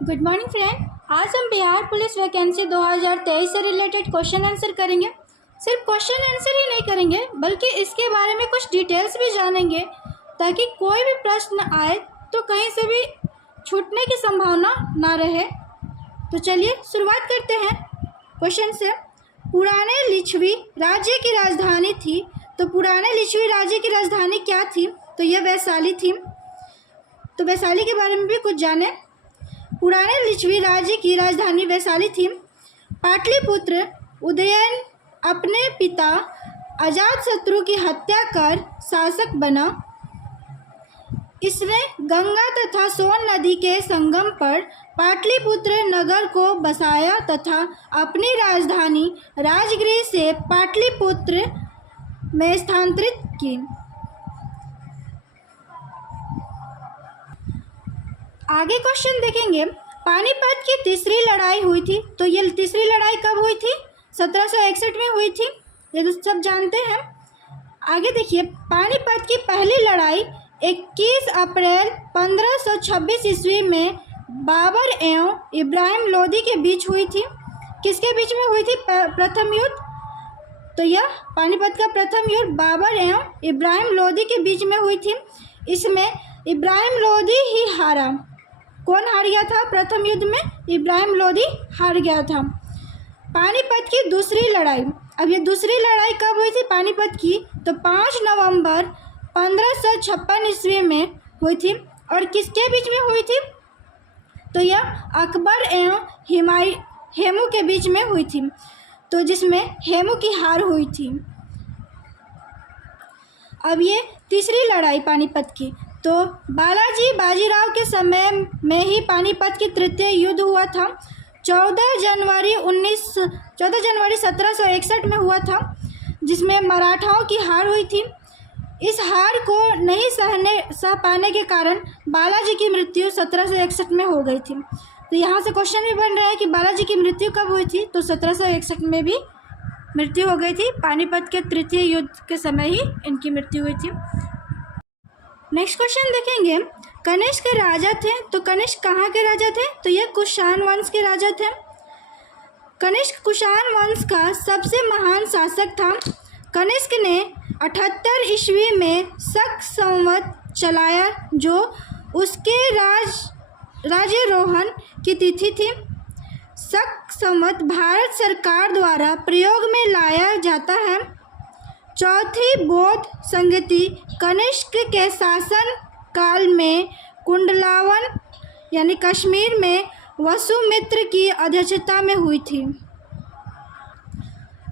Good morning friend. आज हम Bihar police vacancy 2023 से रिलेटेड क्वेश्चन आंसर करेंगे। सिर्फ क्वेश्चन आंसर ही नहीं करेंगे बल्कि इसके बारे में कुछ डिटेल्स भी जानेंगे ताकि कोई भी प्रश्न आए तो कहीं से भी छूटने की संभावना ना रहे। तो चलिए शुरुआत करते हैं क्वेश्चन से। पुराने लिच्छवी राज्य की राजधानी थी, तो पुराने लिच्छवी राज्य की राजधानी क्या थी? तो यह वैशाली थी। तो वैशाली के बारे में भी कुछ जाने। पुराने लिच्छवी राज्य की राजधानी वैशाली थी। पाटलिपुत्र उदयन अपने पिता अजातशत्रु की हत्या कर शासक बना। इसने गंगा तथा सोन नदी के संगम पर पाटलिपुत्र नगर को बसाया तथा अपनी राजधानी राजगृह से पाटलिपुत्र में स्थानांतरित की। आगे क्वेश्चन देखेंगे। पानीपत की तीसरी लड़ाई हुई थी, तो ये तीसरी लड़ाई कब हुई थी? 1761 में हुई थी, ये तो सब जानते हैं। आगे देखिए, पानीपत की पहली लड़ाई 21 अप्रैल 1526 ईस्वी में बाबर एवं इब्राहिम लोदी के बीच हुई थी। किसके बीच में हुई थी प्रथम युद्ध? तो यह पानीपत का प्रथम युद्ध बाबर एवं इब्राहिम लोदी के बीच में हुई थी। इसमें इब्राहिम लोदी ही हारा। कौन हार गया था प्रथम युद्ध में? इब्राहिम लोदी हार गया था। पानीपत की दूसरी लड़ाई, अब ये दूसरी लड़ाई कब हुई थी पानीपत की? तो 5 नवंबर 1556 ईस्वी में हुई थी। और किसके बीच में हुई थी? तो यह अकबर एवं हेमू के बीच में हुई थी, तो जिसमें हेमू की हार हुई थी। अब ये तीसरी लड़ाई पानीपत की, तो बालाजी बाजीराव के समय में ही पानीपत की तृतीय युद्ध हुआ था। 14 जनवरी 1761 में हुआ था, जिसमें मराठाओं की हार हुई थी। इस हार को नहीं सह पाने के कारण बालाजी की मृत्यु 1761 में हो गई थी। तो यहाँ से क्वेश्चन भी बन रहा है कि बालाजी की मृत्यु कब हुई थी? तो 1761 में भी मृत्यु हो गई थी। पानीपत के तृतीय युद्ध के समय ही इनकी मृत्यु हुई थी। नेक्स्ट क्वेश्चन देखेंगे। कनिष्क राजा थे, तो कनिष्क कहाँ के राजा थे? तो ये कुषाण वंश के राजा थे। कनिष्क कुषाण वंश का सबसे महान शासक था। कनिष्क ने 78 ईस्वी में शक संवत चलाया, जो उसके राज्यारोहण की तिथि थी। शक संवत भारत सरकार द्वारा प्रयोग में लाया जाता है। चौथी बौद्ध संगति कनिष्क के शासन काल में कुंडलावन यानी कश्मीर में वसुमित्र की अध्यक्षता में हुई थी।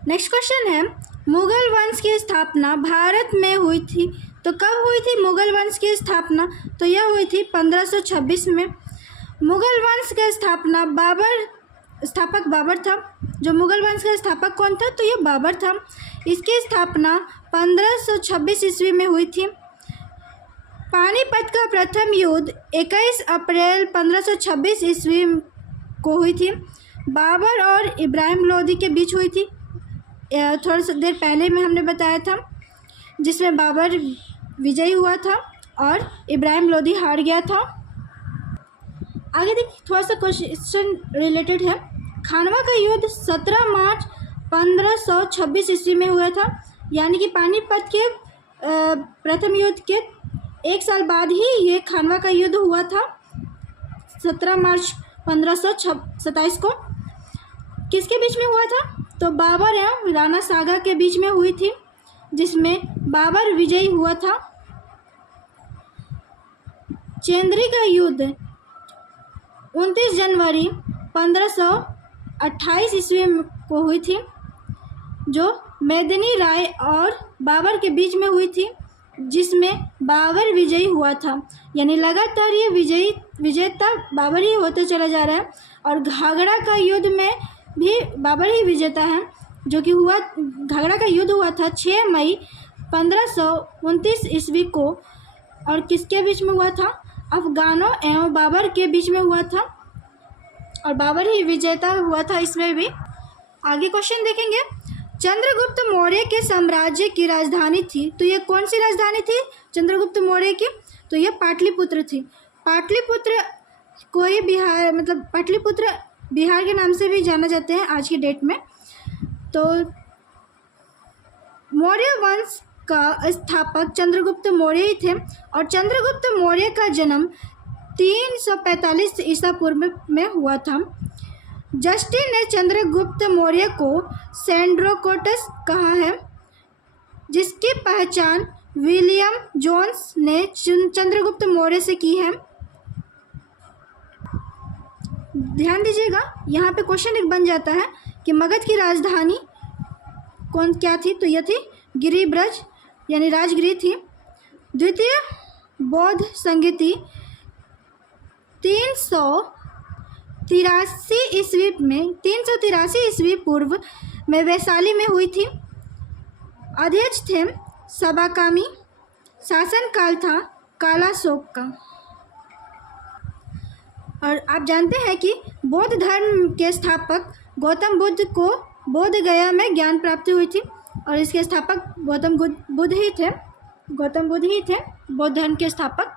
नेक्स्ट क्वेश्चन है, मुगल वंश की स्थापना भारत में हुई थी, तो कब हुई थी मुगल वंश की स्थापना? तो यह हुई थी 1526 में। मुगल वंश की स्थापना स्थापक बाबर था। जो मुगल वंश का स्थापक कौन था? तो यह बाबर था। इसकी स्थापना 1526 ईस्वी में हुई थी। पानीपत का प्रथम युद्ध 21 अप्रैल 1526 ईस्वी को हुई थी। बाबर और इब्राहिम लोदी के बीच हुई थी। थोड़ा सा देर पहले में हमने बताया था, जिसमें बाबर विजयी हुआ था और इब्राहिम लोदी हार गया था। आगे देखिए, थोड़ा सा क्वेश्चन रिलेटेड है। खानवा का युद्ध 17 मार्च 1526 ईस्वी में हुआ था, यानी कि पानीपत के प्रथम युद्ध के एक साल बाद ही ये खानवा का युद्ध हुआ था, 17 मार्च 1527 को। किसके बीच में हुआ था? तो बाबर एवं राणा सागा के बीच में हुई थी, जिसमें बाबर विजयी हुआ था। चेंद्री का युद्ध 29 जनवरी 1528 ईस्वी को हुई थी, जो मेदिनी राय और बाबर के बीच में हुई थी, जिसमें बाबर विजयी हुआ था। यानी लगातार ये विजेता बाबर ही होते चला जा रहा है। और घाघरा का युद्ध में भी बाबर ही विजेता है, जो कि घाघरा का युद्ध हुआ था 6 मई 1529 ईस्वी को। और किसके बीच में हुआ था? अफगानों एवं बाबर के बीच में हुआ था, और बाबर ही विजेता हुआ था इसमें भी। आगे क्वेश्चन देखेंगे। चंद्रगुप्त मौर्य के साम्राज्य की राजधानी थी, तो ये कौन सी राजधानी थी चंद्रगुप्त मौर्य की? तो यह पाटलिपुत्र थी। पाटलिपुत्र कोई बिहार मतलब पाटलिपुत्र बिहार के नाम से भी जाना जाते हैं आज की डेट में। तो मौर्य वंश का स्थापक चंद्रगुप्त मौर्य ही थे और चंद्रगुप्त मौर्य का जन्म 345 ईसा पूर्व में हुआ था। जस्टिन ने चंद्रगुप्त मौर्य को सेंड्रोकोटस कहा है, जिसकी पहचान विलियम जोन्स ने चंद्रगुप्त मौर्य से की है। ध्यान दीजिएगा, यहाँ पे क्वेश्चन एक बन जाता है कि मगध की राजधानी क्या थी, तो यह थी गिरिब्रज यानी राजगिरी थी। द्वितीय बौद्ध संगीति 383 ईस्वी पूर्व में वैशाली में हुई थी। अध्यक्ष थे सबाकामी। शासनकाल था कालाशोक का। और आप जानते हैं कि बौद्ध धर्म के स्थापक गौतम बुद्ध को बोध गया में ज्ञान प्राप्ति हुई थी और इसके स्थापक गौतम बुद्ध ही थे बौद्ध धर्म के स्थापक।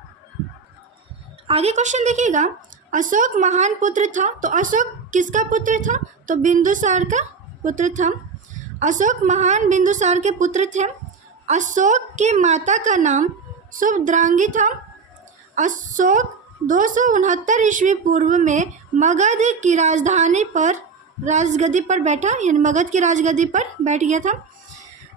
आगे क्वेश्चन देखिएगा, अशोक महान पुत्र था, तो अशोक किसका पुत्र था, तो बिंदुसार का पुत्र था। अशोक महान बिंदुसार के पुत्र थे। अशोक की माता का नाम सुभद्रांगी था। अशोक 269 ईस्वी पूर्व में मगध की राजगद्दी पर बैठा, यानी मगध की राजगद्दी पर बैठ गया था।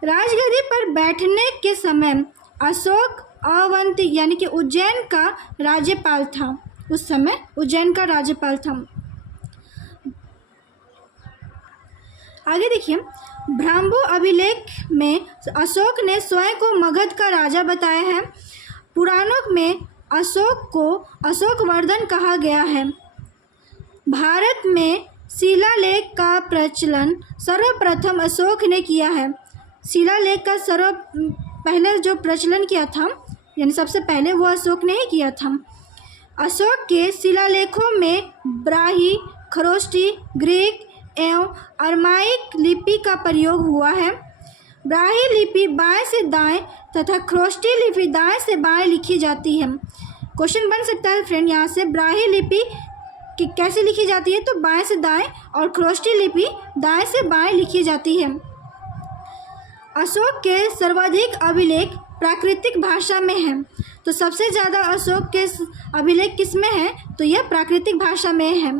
राजगद्दी पर बैठने के समय अशोक अवंती यानी कि उज्जैन का राज्यपाल था। उस समय उज्जैन का राज्यपाल था। आगे देखिए, ब्राह्मो अभिलेख में अशोक ने स्वयं को मगध का राजा बताया है। पुराणों में अशोक को अशोकवर्धन कहा गया है। भारत में शिलालेख का प्रचलन सर्वप्रथम अशोक ने किया है। शिलालेख का पहले जो प्रचलन किया था, यानी सबसे पहले वो अशोक ने ही किया था। अशोक के शिलालेखों में ब्राही, खरोष्टी, ग्रीक एवं अरमाइक लिपि का प्रयोग हुआ है। ब्राही लिपि बाएं से दाएं तथा खरोष्टी लिपि दाएं से बाएं लिखी जाती है। क्वेश्चन बन सकता है फ्रेंड यहाँ से, ब्राही लिपि कि कैसे लिखी जाती है, तो बाएं से दाएं और खरोष्टी लिपि दाएं से बाएं लिखी जाती है। अशोक के सर्वाधिक अभिलेख प्राकृतिक भाषा में हैं, तो सबसे ज़्यादा अशोक के अभिलेख किस में है, तो यह प्राकृतिक भाषा में है।